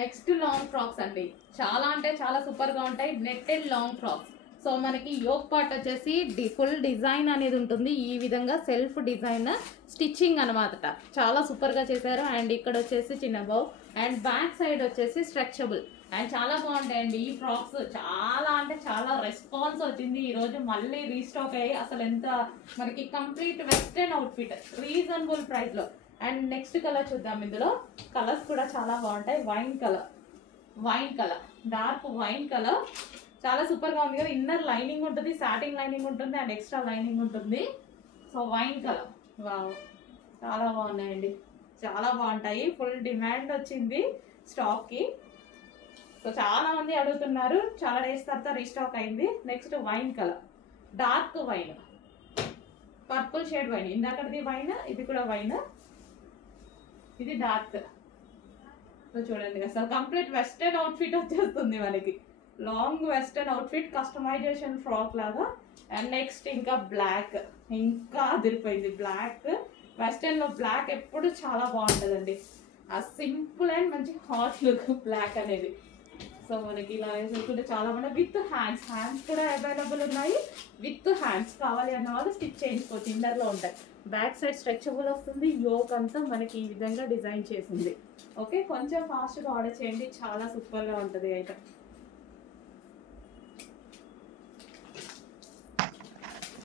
Next long frocks అండి. చాలా అంటే చాలా సూపర్ గా ఉంటాయి. Netted long frocks. సో మనకి యోక్ పార్ట్ వచ్చేసి ఫుల్ డిజైన్ అనేది ఉంటుంది. ఈ విధంగా సెల్ఫ్ డిజైన్ స్టిచ్చింగ్ అనమాట. చాలా సూపర్ గా చేశారు. అండ్ ఇక్కడ వచ్చేసి చిన్న బౌ అండ్ బ్యాక్ సైడ్ వచ్చేసి స్ట్రెచబుల్ అండ్ చాలా బాగుంటాయండి ఈ ఫ్రాక్స్. చాలా అంటే చాలా రెస్పాన్స్ వచ్చింది ఈ రోజు. మళ్ళీ రీస్టాక్ అయ్యి అసలు ఎంత మనకి complete western outfit reasonable price లో. అండ్ నెక్స్ట్ కలర్ చూద్దాం. ఇందులో కలర్స్ కూడా చాలా బాగుంటాయి. Wine colour dark wine colour చాలా సూపర్ గా ఉంది కదా. ఇన్నర్ లైనింగ్ ఉంటుంది, సాటిన్ లైనింగ్ ఉంటుంది అండ్ ఎక్స్ట్రా లైనింగ్ ఉంటుంది. సో వైన్ కలర్ వావ్ చాలా బాగున్నాయండి, చాలా బాగుంటాయి. ఫుల్ డిమాండ్ వచ్చింది స్టాక్ కి. సో చాలా మంది అడుగుతున్నారు, చాలా డేస్ తర్వాత రీస్టాక్ అయింది. Next wine colour dark wine, purple shade wine. ఇందాకది wine, ఇది కూడా వైన్, ఇది డార్క్. సో చూడండి అసలు కంప్లీట్ వెస్టర్న్ అవుట్ఫిట్ వచ్చేస్తుంది మనకి. Long western outfit customisation frock లాగా. అండ్ నెక్స్ట్ ఇంకా బ్లాక్, ఇంకా అదిరిపోయింది బ్లాక్. వెస్టర్న్ లో బ్లాక్ ఎప్పుడు చాలా బాగుంటుందండి. ఆ సింపుల్ అండ్ మంచి హాట్ లుక్ బ్లాక్ అనేది. సో మనకి ఇలా వేసుకుంటే చాలా బాగుంది. విత్ హ్యాండ్స్ కూడా అవైలబుల్ ఉన్నాయి. విత్ హ్యాండ్స్ కావాలి అన్న వాళ్ళు స్టిచ్ చేయించుకోవచ్చు. ఇండర్లో ఉంటాయి. బ్యాక్ సైడ్ స్ట్రెచబుల్ వస్తుంది. యోక్ అంతా మనకి ఈ విధంగా డిజైన్ చేసింది. ఓకే, కొంచెం ఫాస్ట్గా ఆర్డర్ చేయండి, చాలా సూపర్గా ఉంటుంది అయితే.